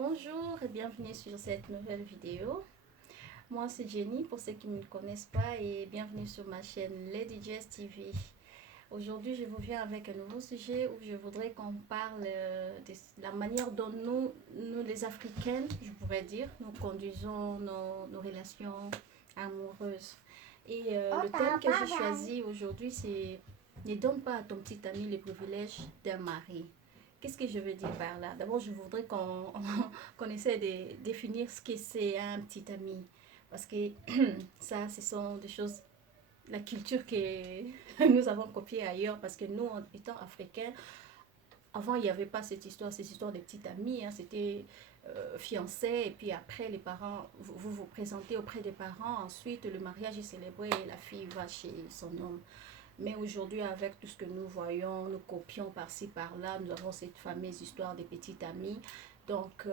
Bonjour et bienvenue sur cette nouvelle vidéo. Moi c'est Jenny pour ceux qui ne me connaissent pas et bienvenue sur ma chaîne Lady Jess TV. Aujourd'hui je vous viens avec un nouveau sujet où je voudrais qu'on parle de la manière dont nous les Africaines, je pourrais dire, nous conduisons nos relations amoureuses. Et le thème que j'ai choisi aujourd'hui c'est ne donne pas à ton petit ami les privilèges d'un mari. Qu'est-ce que je veux dire par là? D'abord, je voudrais qu'on essaie de définir ce que c'est un petit ami. Parce que ça, ce sont des choses, la culture que nous avons copiée ailleurs. Parce que nous, étant africains, avant, il n'y avait pas cette histoire de petits amis. Hein, c'était fiancé et puis après, les parents, vous présentez auprès des parents. Ensuite, le mariage est célébré et la fille va chez son homme. Mais aujourd'hui, avec tout ce que nous voyons, nous copions par-ci, par-là, nous avons cette fameuse histoire des petites amies. Donc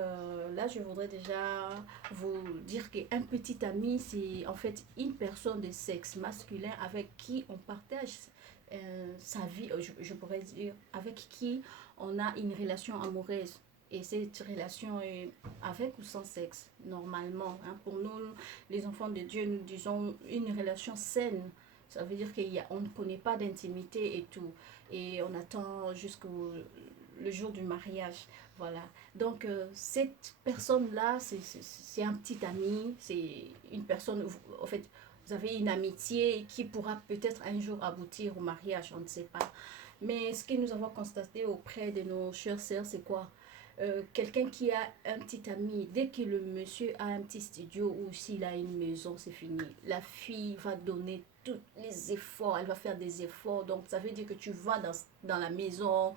là, je voudrais déjà vous dire qu'un petit ami, c'est en fait une personne de sexe masculin avec qui on partage sa vie, je pourrais dire, avec qui on a une relation amoureuse. Et cette relation est avec ou sans sexe, normalement. Hein. Pour nous, les enfants de Dieu, nous disons une relation saine. Ça veut dire qu'on ne connaît pas d'intimité et tout. Et on attend jusqu'au le jour du mariage. Voilà. Donc, cette personne-là, c'est un petit ami. C'est une personne, en fait, vous avez une amitié qui pourra peut-être un jour aboutir au mariage, on ne sait pas. Mais ce que nous avons constaté auprès de nos chères sœurs, c'est quoi? Quelqu'un qui a un petit ami, dès que le monsieur a un petit studio ou s'il a une maison, c'est fini. La fille va donner tous les efforts, elle va faire des efforts. Donc, ça veut dire que tu vas dans la maison,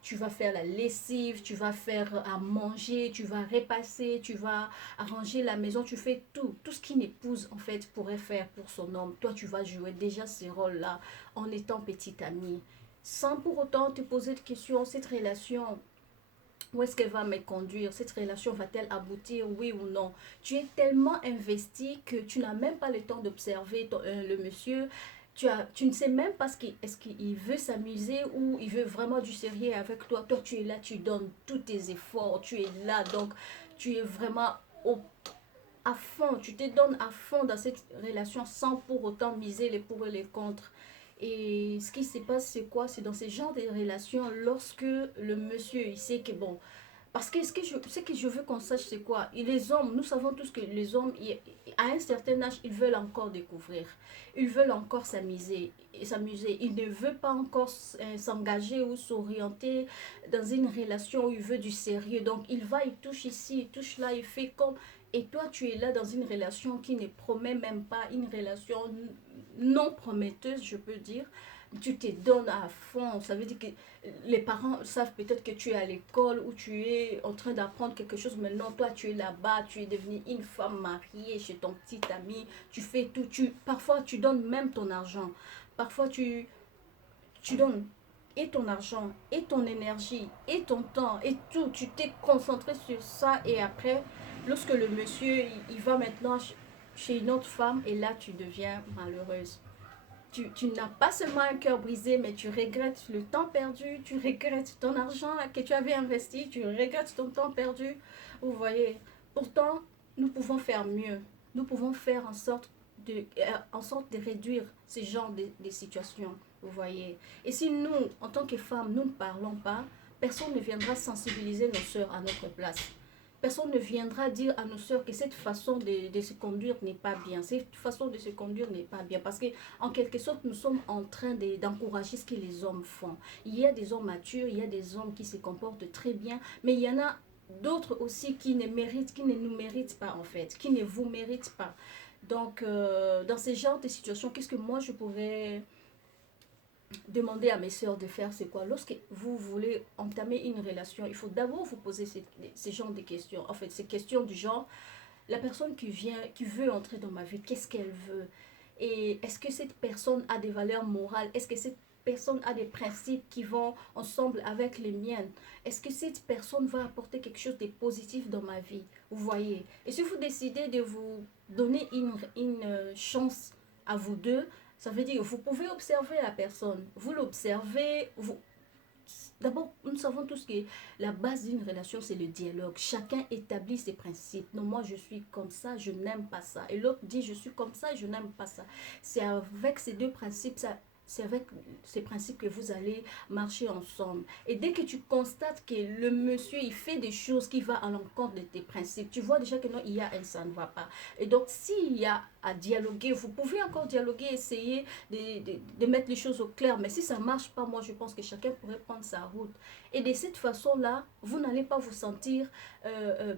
tu vas faire la lessive, tu vas faire à manger, tu vas repasser, tu vas arranger la maison, tu fais tout. Tout ce qu'une épouse, en fait, pourrait faire pour son homme. Toi, tu vas jouer déjà ces rôles-là en étant petite amie. Sans pour autant te poser de questions, cette relation, où est-ce qu'elle va me conduire? Cette relation va-t-elle aboutir, oui ou non? Tu es tellement investi que tu n'as même pas le temps d'observer le monsieur. Tu ne sais même pas est-ce qu'il veut s'amuser ou il veut vraiment du sérieux avec toi. Toi, tu es là, tu donnes tous tes efforts, tu es là, donc tu es vraiment à fond, tu te donnes à fond dans cette relation sans pour autant miser les pour et les contre. Et ce qui se passe, c'est quoi? C'est dans ce genre de relations, lorsque le monsieur, il sait que bon, parce que ce que je veux qu'on sache, c'est quoi? Et les hommes, nous savons tous que les hommes, à un certain âge, ils veulent encore découvrir. Ils veulent encore s'amuser. Ils ne veulent pas encore s'engager ou s'orienter dans une relation où il veut du sérieux. Donc, il va, il touche ici, il touche là, il fait comme... Et toi, tu es là dans une relation qui ne promet même pas, une relation non prometteuse, je peux dire. Tu te donnes à fond. Ça veut dire que les parents savent peut-être que tu es à l'école ou tu es en train d'apprendre quelque chose. Maintenant, toi, tu es là-bas, tu es devenue une femme mariée chez ton petit ami. Tu fais tout. Parfois, tu donnes même ton argent. Parfois, tu donnes et ton argent, et ton énergie, et ton temps, et tout. Tu t'es concentré sur ça. Et après, lorsque le monsieur, il va maintenant chez une autre femme, et là, tu deviens malheureuse. Tu n'as pas seulement un cœur brisé, mais tu regrettes le temps perdu, tu regrettes ton argent que tu avais investi, tu regrettes ton temps perdu. Vous voyez, pourtant, nous pouvons faire mieux. Nous pouvons faire en sorte de réduire ce genre de situations. Vous voyez. Et si nous, en tant que femmes, nous ne parlons pas, personne ne viendra sensibiliser nos sœurs à notre place. Personne ne viendra dire à nos sœurs que cette façon de se conduire n'est pas bien. Cette façon de se conduire n'est pas bien. Parce que, en quelque sorte, nous sommes en train d'encourager ce que les hommes font. Il y a des hommes matures, il y a des hommes qui se comportent très bien, mais il y en a d'autres aussi qui ne nous méritent pas, en fait, qui ne vous méritent pas. Donc, dans ce genre de situation, qu'est-ce que moi je pourrais demander à mes sœurs de faire, c'est quoi? Lorsque vous voulez entamer une relation, il faut d'abord vous poser ces genres de questions. En fait, ces questions du genre, la personne qui veut entrer dans ma vie, qu'est-ce qu'elle veut? Et est-ce que cette personne a des valeurs morales? Est-ce que cette personne a des principes qui vont ensemble avec les miennes? Est-ce que cette personne va apporter quelque chose de positif dans ma vie? Vous voyez? Et si vous décidez de vous donner une chance à vous deux, ça veut dire que vous pouvez observer la personne. Vous l'observez, D'abord, nous savons tous que la base d'une relation, c'est le dialogue. Chacun établit ses principes. Non, moi, je suis comme ça, je n'aime pas ça. Et l'autre dit, je suis comme ça, je n'aime pas ça. C'est avec ces deux principes, c'est avec ces principes que vous allez marcher ensemble. Et dès que tu constates que le monsieur, il fait des choses qui vont à l'encontre de tes principes, tu vois déjà que non, il y a un ça ne va pas. Et donc, s'il y a à dialoguer, vous pouvez encore dialoguer, essayer de mettre les choses au clair. Mais si ça ne marche pas, moi, je pense que chacun pourrait prendre sa route. Et de cette façon-là, vous n'allez pas vous sentir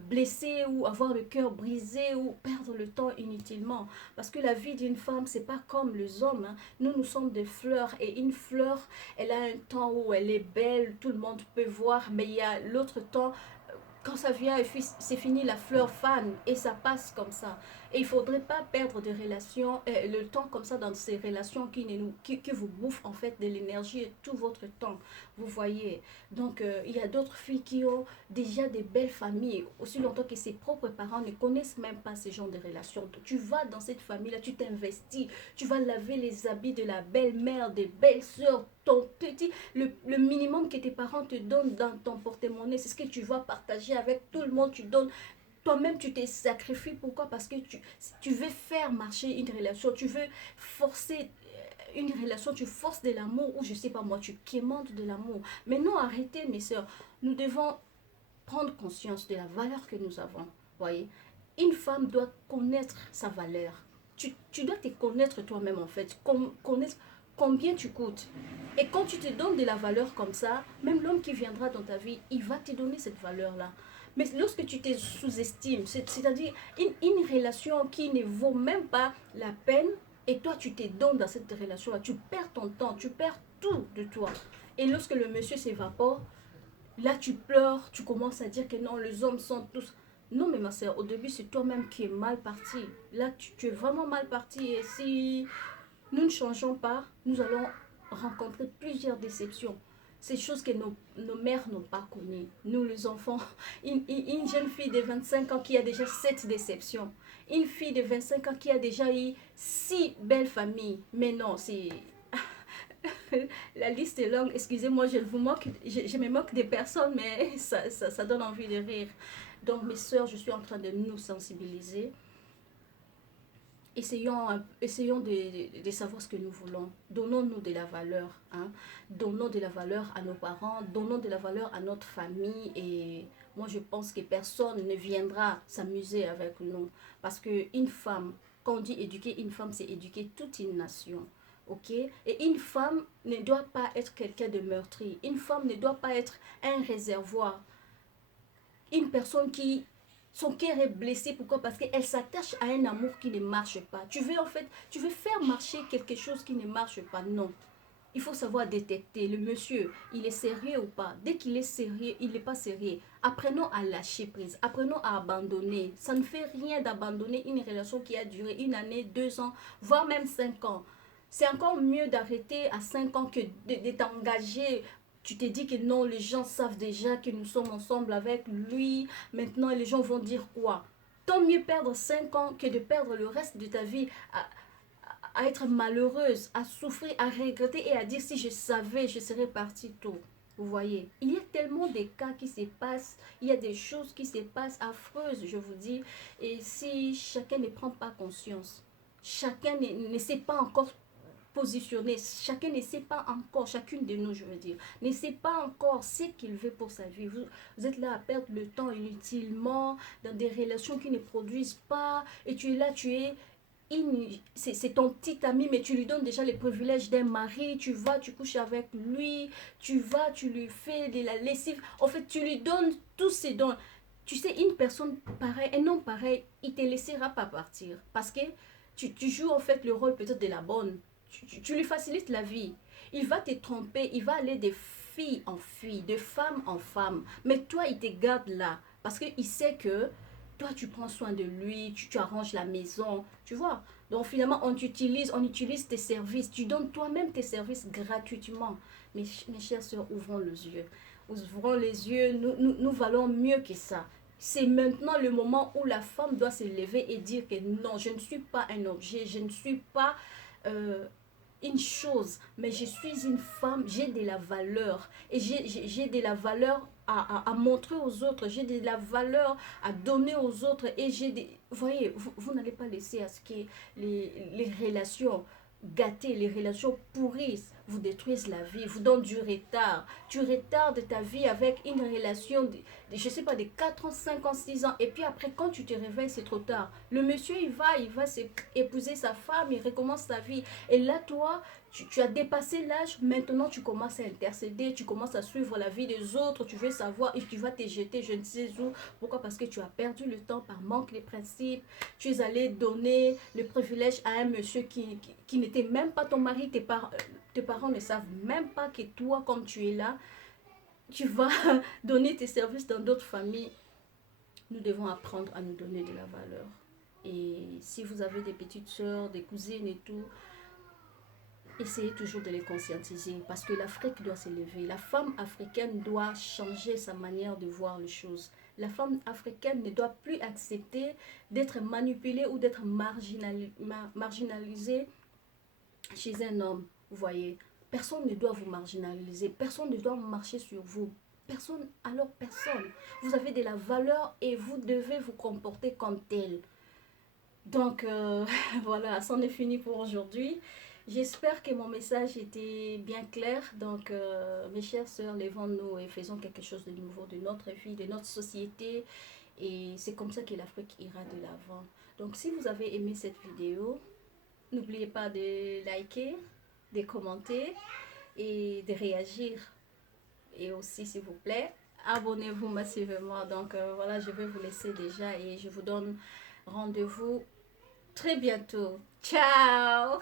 blessé ou avoir le cœur brisé ou perdre le temps inutilement. Parce que la vie d'une femme, c'est pas comme les hommes. Hein. Nous sommes des fleurs et une fleur, elle a un temps où elle est belle, tout le monde peut voir, mais il y a l'autre temps quand ça vient, c'est fini la fleur fan et ça passe comme ça. Et il ne faudrait pas perdre de relations, le temps comme ça dans ces relations qui vous bouffent en fait de l'énergie et tout votre temps. Vous voyez. Donc, il y a d'autres filles qui ont déjà des belles familles, aussi longtemps que ses propres parents ne connaissent même pas ce genre de relations. Tu vas dans cette famille-là, tu t'investis, tu vas laver les habits de la belle-mère, des belles-sœurs, ton petit, le minimum que tes parents te donnent dans ton porte-monnaie, c'est ce que tu vas partager avec tout le monde, tu donnes. Toi-même, tu t'es sacrifié. Pourquoi? Parce que tu veux faire marcher une relation, tu veux forcer une relation, tu forces de l'amour, ou je sais pas moi, tu quémantes de l'amour. Mais non, arrêtez, mes soeurs. Nous devons prendre conscience de la valeur que nous avons. Voyez, une femme doit connaître sa valeur. Tu dois te connaître toi-même en fait, connaître combien tu coûtes. Et quand tu te donnes de la valeur comme ça, même l'homme qui viendra dans ta vie, il va te donner cette valeur-là. Mais lorsque tu te sous-estimes, c'est-à-dire une relation qui ne vaut même pas la peine, et toi tu te donnes dans cette relation-là, tu perds ton temps, tu perds tout de toi. Et lorsque le monsieur s'évapore, là tu pleures, tu commences à dire que non, les hommes sont tous... Non mais ma soeur, au début c'est toi-même qui es mal parti. Là tu es vraiment mal parti et si nous ne changeons pas, nous allons rencontrer plusieurs déceptions. Ces choses que nos mères n'ont pas connues. Nous les enfants, une jeune fille de 25 ans qui a déjà 7 déceptions. Une fille de 25 ans qui a déjà eu 6 belles familles. Mais non, c'est... La liste est longue, excusez-moi, je me moque des personnes, mais ça donne envie de rire. Donc mes soeurs, je suis en train de nous sensibiliser. Essayons de savoir ce que nous voulons. Donnons-nous de la valeur. Hein? Donnons de la valeur à nos parents, donnons de la valeur à notre famille. Et moi, je pense que personne ne viendra s'amuser avec nous. Parce qu'une femme, quand on dit éduquer une femme, c'est éduquer toute une nation. Ok? Et une femme ne doit pas être quelqu'un de meurtri. Une femme ne doit pas être un réservoir. Une personne qui son cœur est blessé. Pourquoi? Parce qu'elle s'attache à un amour qui ne marche pas. Tu veux en fait, tu veux faire marcher quelque chose qui ne marche pas. Non. Il faut savoir détecter. Le monsieur, il est sérieux ou pas? Dès qu'il est sérieux, il n'est pas sérieux. Apprenons à lâcher prise. Apprenons à abandonner. Ça ne fait rien d'abandonner une relation qui a duré 1 année, 2 ans, voire même 5 ans. C'est encore mieux d'arrêter à 5 ans que de t'engager. Tu te dis que non, les gens savent déjà que nous sommes ensemble avec lui. Maintenant, les gens vont dire quoi? Tant mieux perdre 5 ans que de perdre le reste de ta vie à être malheureuse, à souffrir, à regretter et à dire si je savais, je serais partie tôt. Vous voyez, il y a tellement de cas qui se passent, il y a des choses qui se passent affreuses, je vous dis. Et si chacun ne prend pas conscience, chacun ne sait pas encore positionner, chacun ne sait pas encore, chacune de nous, je veux dire, ne sait pas encore ce qu'il veut pour sa vie. Vous êtes là à perdre le temps inutilement dans des relations qui ne produisent pas, et tu es là, c'est ton petit ami, mais tu lui donnes déjà les privilèges d'un mari. Tu vas, tu couches avec lui, tu vas, tu lui fais de la lessive. En fait, tu lui donnes tous ses dons. Tu sais, une personne pareille, un homme pareil, il ne te laissera pas partir. Parce que tu joues en fait le rôle peut-être de la bonne. Tu lui facilites la vie. Il va te tromper, il va aller de fille en fille, de femme en femme. Mais toi, il te garde là. Parce qu'il sait que toi, tu prends soin de lui, tu arranges la maison, tu vois. Donc finalement, on utilise tes services. Tu donnes toi-même tes services gratuitement. Mais mes chères soeurs, ouvrons les yeux. Ouvrons les yeux, nous valons mieux que ça. C'est maintenant le moment où la femme doit se lever et dire que non, je ne suis pas un objet, je ne suis pas... une chose, mais je suis une femme, j'ai de la valeur. Et j'ai de la valeur à montrer aux autres, j'ai de la valeur à donner aux autres. Et j'ai des... Vous voyez, vous n'allez pas laisser à ce que les relations gâtées, les relations pourrissent, vous détruisent la vie, vous donnent du retard. Tu retardes ta vie avec une relation je sais pas, de 4 ans, 5 ans, 6 ans. Et puis après, quand tu te réveilles, c'est trop tard. Le monsieur, il va épouser sa femme, il recommence sa vie. Et là, toi, tu as dépassé l'âge, maintenant tu commences à intercéder, tu commences à suivre la vie des autres, tu veux savoir et tu vas te jeter je ne sais où. Pourquoi? Parce que tu as perdu le temps par manque de principes. Tu es allé donner le privilège à un monsieur qui n'était même pas ton mari, tes parents ne savent même pas que toi, comme tu es là, tu vas donner tes services dans d'autres familles. Nous devons apprendre à nous donner de la valeur. Et si vous avez des petites soeurs, des cousines et tout, essayez toujours de les conscientiser parce que l'Afrique doit s'élever. La femme africaine doit changer sa manière de voir les choses. La femme africaine ne doit plus accepter d'être manipulée ou d'être marginalisée chez un homme. Vous voyez, personne ne doit vous marginaliser, personne ne doit marcher sur vous. Personne, alors personne. Vous avez de la valeur et vous devez vous comporter comme tel. Donc, voilà, c'en est fini pour aujourd'hui. J'espère que mon message était bien clair. Donc, mes chères sœurs, levons-nous et faisons quelque chose de nouveau de notre vie, de notre société. Et c'est comme ça que l'Afrique ira de l'avant. Donc, si vous avez aimé cette vidéo, n'oubliez pas de liker, de commenter et de réagir. Et aussi, s'il vous plaît, abonnez-vous massivement. Donc, voilà, je vais vous laisser déjà et je vous donne rendez-vous très bientôt. Ciao!